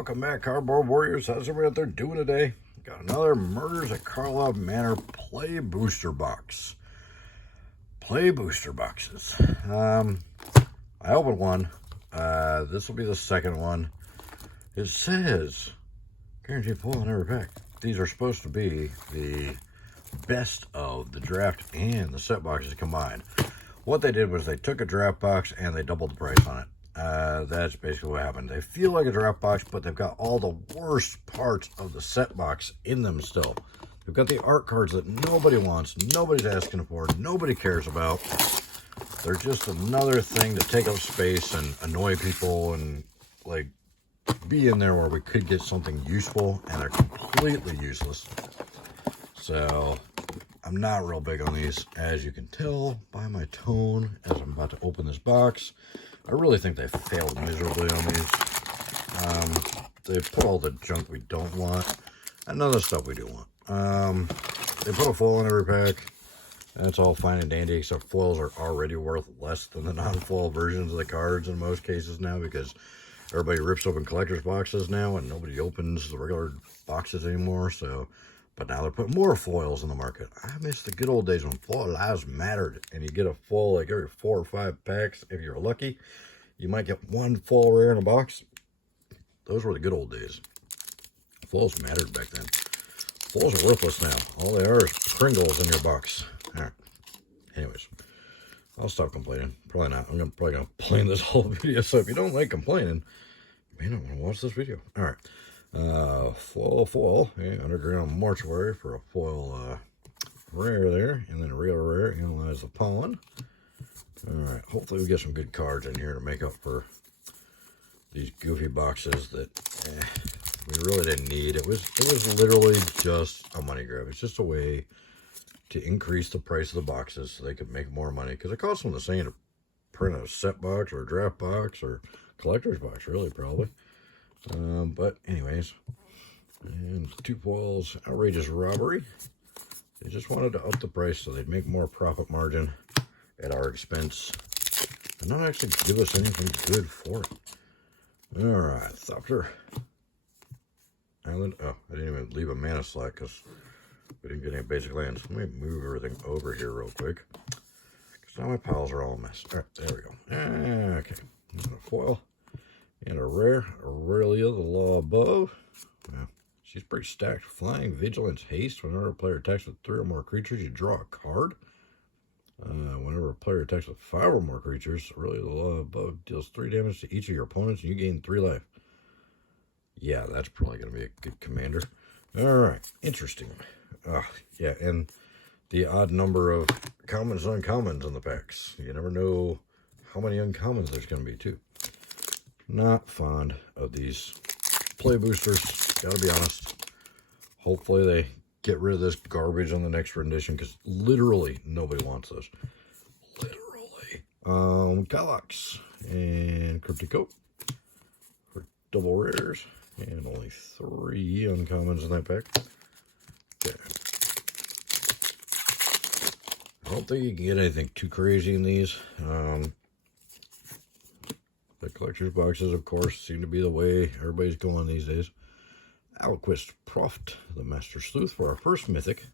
Welcome back, Cardboard Warriors. How's everybody out there doing today? Got another Murders at Karlov Manor Play Booster Box. Play Booster Boxes. I opened one. This will be the second one. It says, guaranteed pull in every pack. These are supposed to be the best of the draft and the set boxes combined. What they did was they took a draft box and they doubled the price on it. That's basically what happened. They feel like a draft box, but they've got all the worst parts of the set box in them still. They've got the art cards that nobody wants, nobody's asking for, nobody cares about. They're just another thing to take up space and annoy people and, like, be in there where we could get something useful, and they're completely useless. So, I'm not real big on these, as you can tell by my tone as I'm about to open this box. I really think they failed miserably on these. They put all the junk we don't want and none of the stuff we do want. They put a foil in every pack. That's all fine and dandy, except foils are already worth less than the non-foil versions of the cards in most cases now, because everybody rips open collector's boxes now and nobody opens the regular boxes anymore. So, but now they're putting more foils in the market. I miss the good old days when foil lives mattered, and you get a foil like every 4 or 5 packs. If you're lucky, you might get one foil rare in a box. Those were the good old days. Foils mattered back then. Foils are worthless now. All they are is Pringles in your box. All right. Anyways, I'll stop complaining. Probably not. I'm probably gonna complain this whole video. So if you don't like complaining, you may not want to watch this video. All right. Foil, yeah, Underground Mortuary for a foil rare there, and then a real rare, Analyze the Pollen. Alright, hopefully we get some good cards in here to make up for these goofy boxes that we really didn't need. It was literally just a money grab. It's just a way to increase the price of the boxes so they could make more money, because it costs them the same to print a set box or a draft box or collector's box, really, probably. But anyways, and 2 foils, Outrageous Robbery. They just wanted to up the price so they'd make more profit margin at our expense and not actually give us anything good for it. Alright, Thopter Island. Oh, I didn't even leave a mana slot because we didn't get any basic lands. Let me move everything over here real quick, because now my piles are all a mess. Alright, there we go. Okay, a foil. And a rare, Aurelia, the Law Above. Well, she's pretty stacked. Flying, Vigilance, Haste. Whenever a player attacks with 3 or more creatures, you draw a card. Whenever a player attacks with 5 or more creatures, Aurelia, the Law Above deals 3 damage to each of your opponents, and you gain 3 life. Yeah, that's probably going to be a good commander. Alright, interesting. Yeah, and the odd number of commons and uncommons in the packs. You never know how many uncommons there's going to be, too. Not fond of these play boosters, gotta be honest. Hopefully they get rid of this garbage on the next rendition, because literally nobody wants this. Literally. Galax and Cryptic Coat for double rares, and only 3 uncommons in that pack. Okay. I don't think you can get anything too crazy in these. The collector's boxes, of course, seem to be the way everybody's going these days. Alquist Proft, the Master Sleuth, for our first mythic.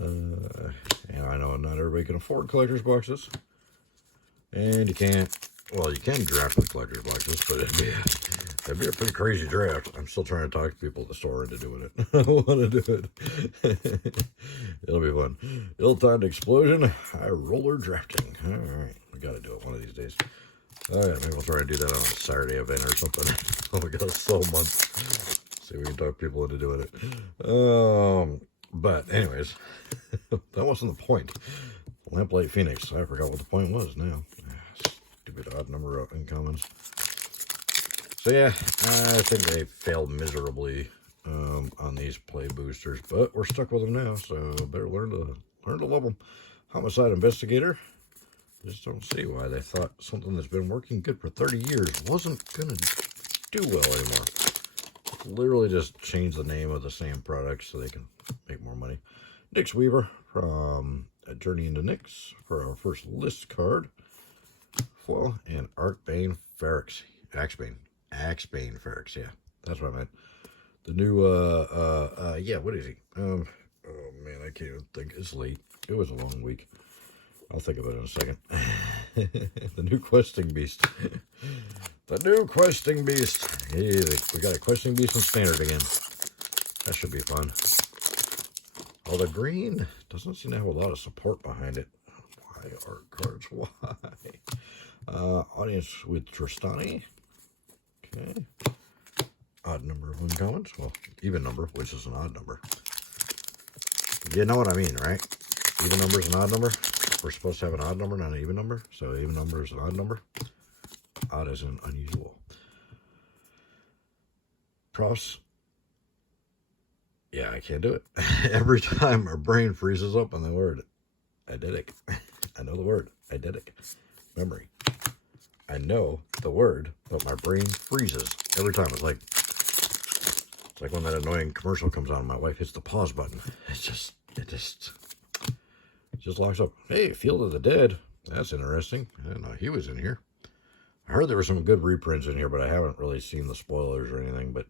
And I know not everybody can afford collector's boxes. And you can't, well, you can draft with collector's boxes, but it'd be a pretty crazy draft. I'm still trying to talk to people at the store into doing it. I don't want to do it. It'll be fun. Ill-timed Explosion, High Roller Drafting. All right, we got to do it one of these days. Oh yeah, maybe we'll try to do that on a Saturday event or something. Oh my god, so months. See if we can talk people into doing it. But anyways, that wasn't the point. Lamplight Phoenix. I forgot what the point was now. Stupid odd number of uncommons. So yeah, I think they failed miserably on these play boosters, but we're stuck with them now, so better learn to love them. Homicide Investigator. Just don't see why they thought something that's been working good for 30 years wasn't gonna do well anymore. Literally just change the name of the same product so they can make more money. Nyx Weaver from A Journey into Nyx for our first list card. Foil, and Axebane Ferrex, yeah. That's what I meant. The new, yeah, what is he? Oh man, I can't even think. It's late. It was a long week. I'll think of it in a second. The new questing beast. The new questing beast. Hey, we got a questing beast in standard again. That should be fun. Oh, the green doesn't seem to have a lot of support behind it. Why art cards? Why? Audience with Tristani. Okay. Odd number of uncommons. Well, even number, which is an odd number. You know what I mean, right? Even number is an odd number. We're supposed to have an odd number, not an even number. So even number is an odd number. Odd is an unusual. Profs. Yeah, I can't do it. Every time my brain freezes up on the word eidetic. I know the word eidetic. Memory. I know the word, but my brain freezes every time. It's like when that annoying commercial comes on, my wife hits the pause button. It just locks up. Hey, Field of the Dead. That's interesting. I didn't know he was in here. I heard there were some good reprints in here, but I haven't really seen the spoilers or anything. But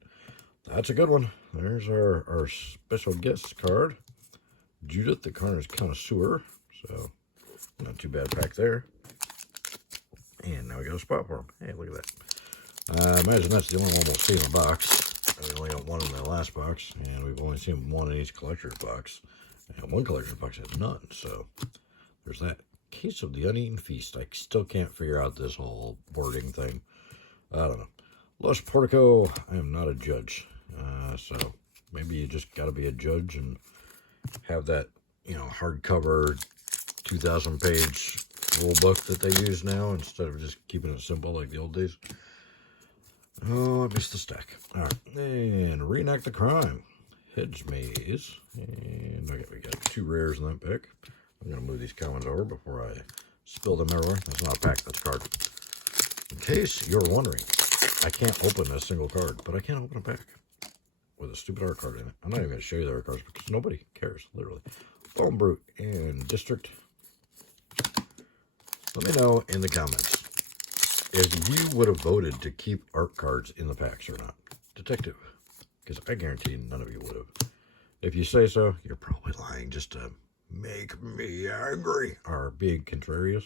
that's a good one. There's our special guest card. Judith, the Carnage Connoisseur. So, not too bad pack there. And now we got a spot for him. Hey, look at that. I imagine that's the only one we'll see in the box. We only got one in the last box, and we've only seen one in each collector's box. And one collector's box has none, so there's that. Case of the Uneaten Feast. I still can't figure out this whole wording thing. I don't know. Lush Portico. I am not a judge. So maybe you just got to be a judge and have that, hardcover 2,000-page rule book that they use now instead of just keeping it simple like the old days. Oh, I missed the stack. All right. And Reenact the Crime. Hedge Maze. And okay, we got 2 rares in that pick. I'm going to move these commons over before I spill them everywhere. That's not a pack, that's a card. In case you're wondering, I can't open a single card, but I can open a pack with a stupid art card in it. I'm not even going to show you the art cards because nobody cares, literally. Bone Brute and District. Let me know in the comments if you would have voted to keep art cards in the packs or not. Detective. Because I guarantee none of you would have. If you say so, you're probably lying just to make me angry. Or being contrarious.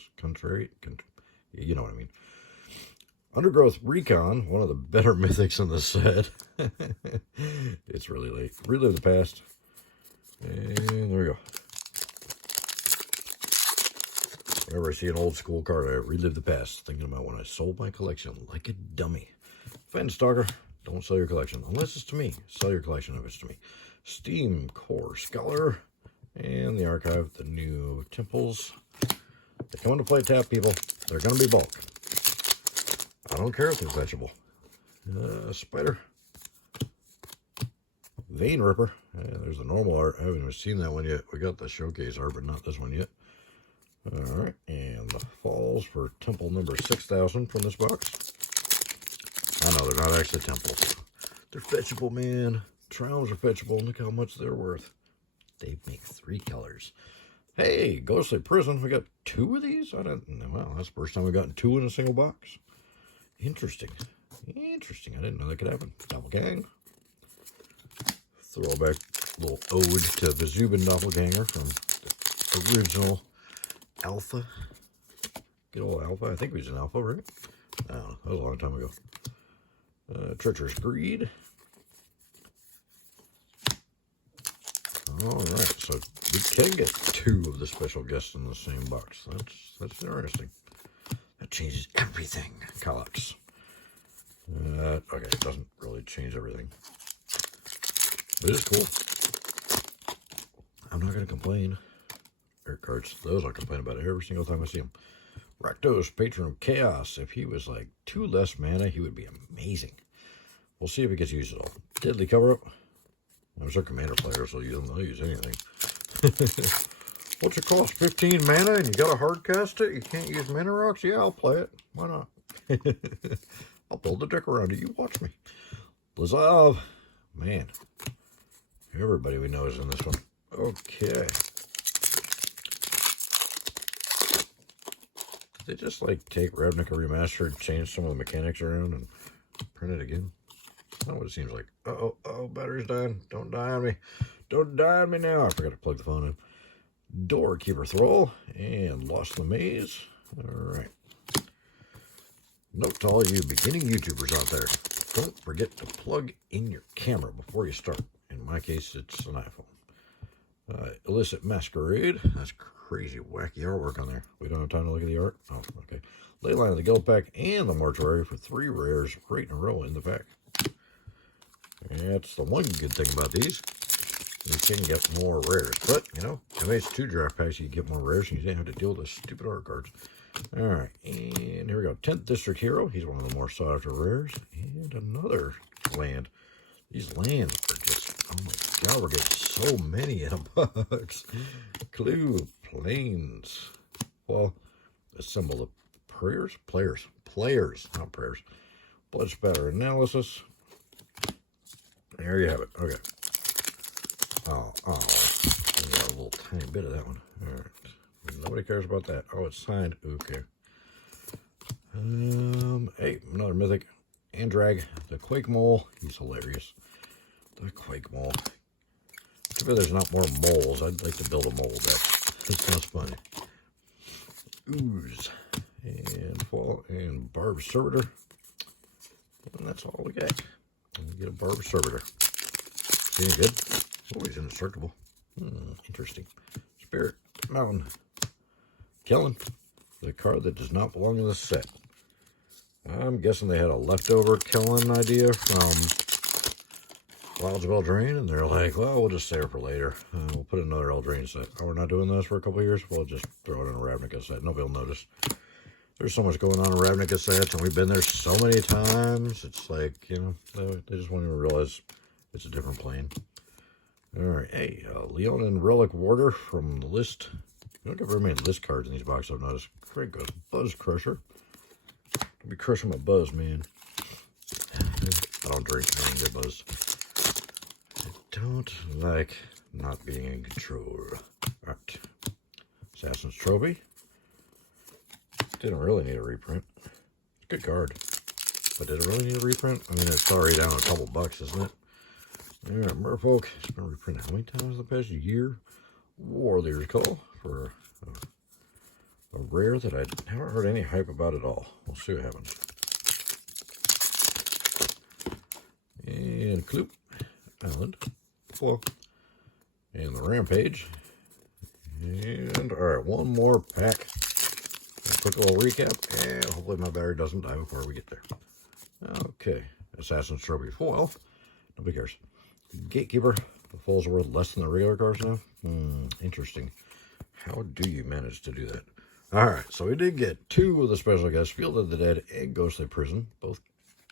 You know what I mean. Undergrowth Recon, one of the better mythics in the set. It's really late. Relive the Past. And there we go. Whenever I see an old school card, I relive the past, thinking about when I sold my collection like a dummy. Fenstalker, don't sell your collection, unless it's to me. Sell your collection if it's to me. Steam Core Scholar, and the archive, the new Temples. They come into play tap, people. They're going to be bulk. I don't care if they're vegetable. Spider. Vein Ripper. There's the normal art. I haven't even seen that one yet. We got the showcase art, but not this one yet. Alright, and the falls for temple number 6,000 from this box. I know, they're not actually temples. They're fetchable, man. Trials are fetchable. Look how much they're worth. They make 3 colors. Hey, Ghostly Prison. We got 2 of these? I didn't know. Well, that's the first time we've gotten 2 in a single box. Interesting. Interesting. I didn't know that could happen. Doppelgang. Throwback little ode to Vizubin Doppelganger from the original Alpha. Good old Alpha. I think he was an Alpha, right? I don't know. That was a long time ago. Treacherous Greed. Alright, so we can get 2 of the special guests in the same box. That's interesting. That changes everything, Kallax. Okay, it doesn't really change everything. But it's cool. I'm not going to complain. Art cards, those I'll complain about every single time I see them. Rakdos, Patron of Chaos. If he was like 2 less mana, he would be amazing. We'll see if he gets used at all. Deadly Cover-Up. I'm sure commander players will use them. They'll use anything. What's it cost? 15 mana and you got to hard cast it? You can't use mana rocks? Yeah, I'll play it. Why not? I'll build the deck around it. You watch me. Blizav. Man. Everybody we know is in this one. Okay. Did they just like take Ravnica Remastered, change some of the mechanics around, and print it again? That's what it seems like. Uh-oh, battery's dying. Don't die on me. Don't die on me now. I forgot to plug the phone in. Doorkeeper Thrall and Lost in the Maze. All right. Note to all you beginning YouTubers out there, don't forget to plug in your camera before you start. In my case, it's an iPhone. Illicit Masquerade. That's crazy, wacky artwork on there. We don't have time to look at the art? Oh, okay. Leyline of the Guild Pack and the Mortuary for 3 rares right in a row in the pack. That's the one good thing about these. You can get more rares. But, you know, if it's 2 draft packs, you get more rares and you didn't have to deal with the stupid art cards. Alright, and here we go. 10th District Hero. He's one of the more sought after rares. And another land. These lands are just, oh my god, we're getting so many in a box. Clue, Plains. Well, a symbol of players, not prayers. Blood Spatter Analysis. There you have it. Okay. Oh, we got a little tiny bit of that one. Alright. Nobody cares about that. Oh, it's signed. Okay. Hey, another mythic. Andrag, the Quake Mole. He's hilarious. The Quake Mole. Too bad there's not more moles. I'd like to build a mole deck. That sounds funny. Ooze. And Fall and Barb Servitor. And that's all we got. We get a Barb Servitor. See any good? Oh, he's indestructible. Interesting. Spirit Mountain. Kellen, the card that does not belong in the set. I'm guessing they had a leftover Kellen idea from Clouds of Eldraine, and they're like, well, we'll just save it for later. We'll put another Eldraine set. Oh, we're not doing this for a couple of years? We'll just throw it in a Ravnica set. Nobody will notice. There's so much going on in Ravnica sets, and we've been there so many times. It's like, you know, they just won't even realize it's a different plane. All right, hey, Leonin Relic Warder from the list. You don't get very many list cards in these boxes, I've noticed. Great goes Buzz Crusher. Don't be crushing my buzz, man. I don't drink. I don't get buzz. I don't like not being in control. Alright. Assassin's Trophy. Didn't really need a reprint. Good card. But did it really need a reprint? I mean, it's already down a couple bucks, isn't it? Alright, Merfolk. It's been reprinted how many times in the past year? Warrior's Call for a rare that I haven't heard any hype about at all. We'll see what happens. And Kloop, Island, Flow, and the Rampage. And alright, one more pack. A quick little recap, and hopefully my battery doesn't die before we get there. Okay, Assassin's Trophy foil. Nobody cares. Gatekeeper. The foils are worth less than the regular cards now? Interesting. How do you manage to do that? Alright, so we did get 2 of the special guests, Field of the Dead and Ghostly Prison. Both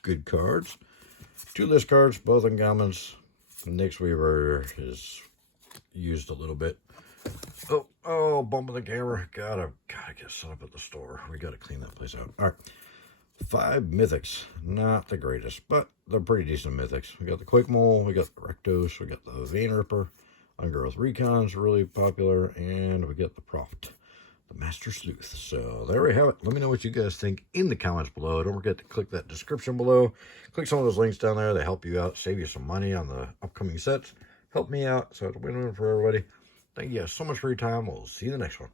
good cards. 2 list cards, both uncommons. Nyx Weaver is used a little bit. Oh, bumping the camera. Gotta get set up at the store. We gotta clean that place out. Alright. 5 mythics. Not the greatest, but they're pretty decent mythics. We got the Quake Mole, we got the Rectos, we got the Vein Ripper, Ungrowth Recon's really popular, and we get the Proft, the Master Sleuth. So there we have it. Let me know what you guys think in the comments below. Don't forget to click that description below. Click some of those links down there. They help you out, save you some money on the upcoming sets. Help me out, so it's a win-win for everybody. Thank you guys so much for your time. We'll see you in the next one.